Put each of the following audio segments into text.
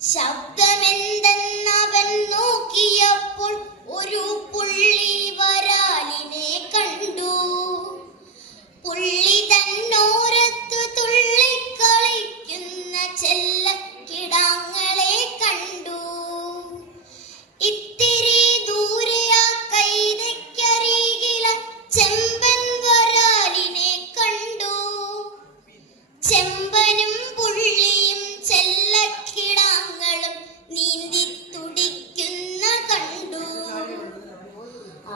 ശബ്ദമെന്തെന്നവൻ നോക്കിയപ്പോൾ ഒരു പുള്ളി വരാലിനെ കണ്ടു. പുള്ളി തന്നോരത്തു തുള്ളിക്കളിക്കുന്ന ചെല്ല കിടാങ്ങളെ കണ്ടു. ഇത്തിരി ദൂരെ ആ കൈതയ്ക്കരികില ചെമ്പൻ വരാലിനെ കണ്ടു. ചെമ്പനും പുള്ളിയും ചെല്ലക്കിടാങ്ങളും നീന്തി തുടിക്കുന്ന കണ്ടു.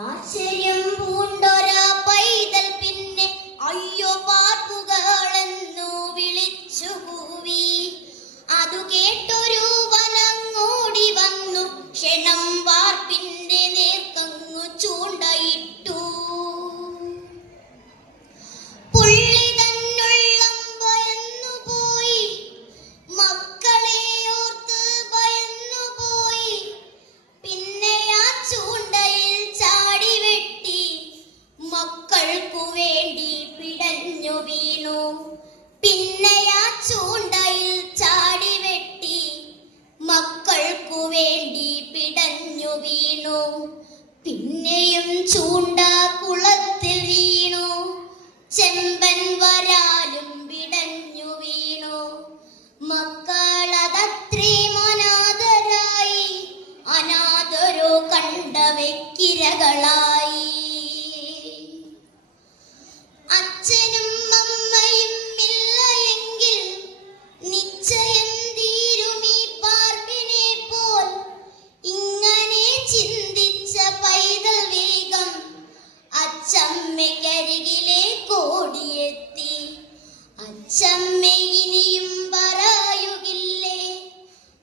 ആശ്ചര്യം പൂണ്ടൊരാ പൈതൽ പിന്നെ അയ്യോ പാർപ്പുകളെന്നു വിളിച്ചു കൂവി. അതു കേട്ടൊരു വനങ്ങോടി വന്നു ക്ഷണം വാർപ്പിന്റെ നേർക്കങ്ങു ചൂണ്ടയിട്ടു. പുള്ളി തന്നുള്ളം ഭയന്നുപോയി, മക്കളെ ഓർത്ത് ഭയന്നുപോയി. പിന്നെ ആ ചൂണ്ടയിൽ ചാടി വെട്ടി മക്കൾക്കു വേണ്ടി പിടഞ്ഞു വീണു. പിന്നെ ആ ചൂണ്ടയിൽ ചാടി വെട്ടി മക്കൾക്കു വേണ്ടി പിടഞ്ഞു വീണു. പിന്നെയും ചൂണ്ട കുളത്തിൽ വീണു. ചെമ്പൻ വരാലും പിടഞ്ഞു വീണു. മക്കളതത്രയും അനാഥരായി, അനാഥരോ കണ്ടവയ്ക്കിരകളായി. അച്ഛനും അമ്മയും ഇല്ല എങ്കിൽ നിശ്ചയം തീരുമീ പാർപ്പിനെ പോൽ. ഇങ്ങനെ ചിന്തിച്ച പൈതൽ വേഗം അച്ചമ്മയ്ക്കരികിലേക്ക് ഓടിയെത്തി. അച്ചമ്മ ഇനിയും പറയുകില്ലേ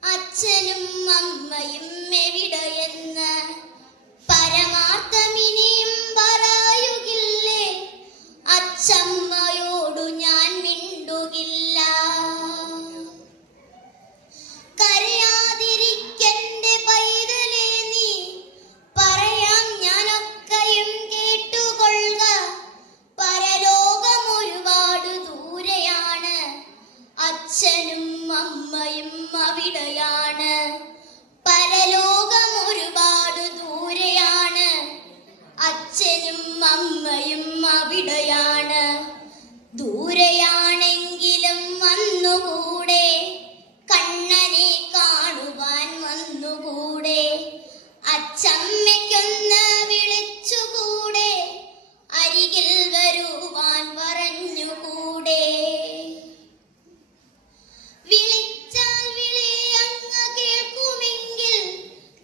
അച്ഛനും അമ്മയും എവിടെയെന്ന്? പരമാർത്ഥം ഇനിയും പറയുകില്ലേ അച്ചമ്മയോടു ഞാൻ മിണ്ടുകില്ല. കരയാതിരിക്കന്റെ പൈതലേ നീ, പറയാം ഞാനൊക്കെയും കേട്ടുകൊള്ളുക. പരലോകം ഒരുപാട് ദൂരെയാണ്, അച്ഛനും അമ്മയും അവിടെയാണ്. പരലോകം ഒരുപാട് ദൂരെയാണ്, അച്ഛനും അമ്മയും അവിടെയാണ്. ദൂരെയാണെങ്കിലും വന്നുകൂടെ, കണ്ണനെ കാണുവാൻ വന്നുകൂടെ. അച്ചമ്മയ്ക്കൊന്ന് വിളിച്ചുകൂടെ, അരികിൽ വരുവാൻ പറഞ്ഞുകൂടെ. വിളിച്ചാൽ വിളി അങ്ങ് കേൾക്കുമെങ്കിൽ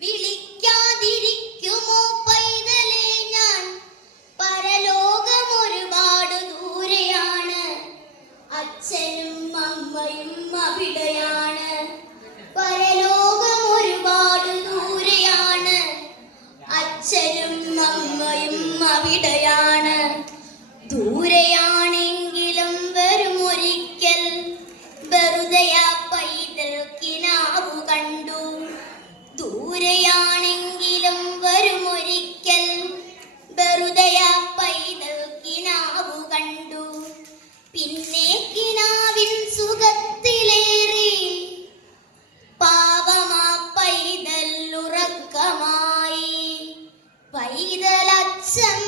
വിളിക്കാതിരിക്കുമോ പൈതലേ ഞാൻ? പരലോകം ഒരുപാട് ദൂരെയാണ്, അച്ഛനും അമ്മയും അവിടെയാണ്. പരലോകം ഒരുപാട് ദൂരെയാണ്, അച്ഛനും അമ്മയും അവിടെയാണ്. ദൂരെയാണെങ്കിലും വരുമൊരിക്കൽ, വെറുതെ ആ പൈതൽ കിനാവു കണ്ടു. ദൂരെയാണെങ്കിലും വരുമൊരിക്കൽ, വെറുതെ ആ പൈതൽ കിനാവു കണ്ടു. പിന്നെ കിനാവിൻ സുഖത്തിലേറി പാവമാ പൈതൽ ഉറക്കമായി. പൈതൽ അച്ഛൻ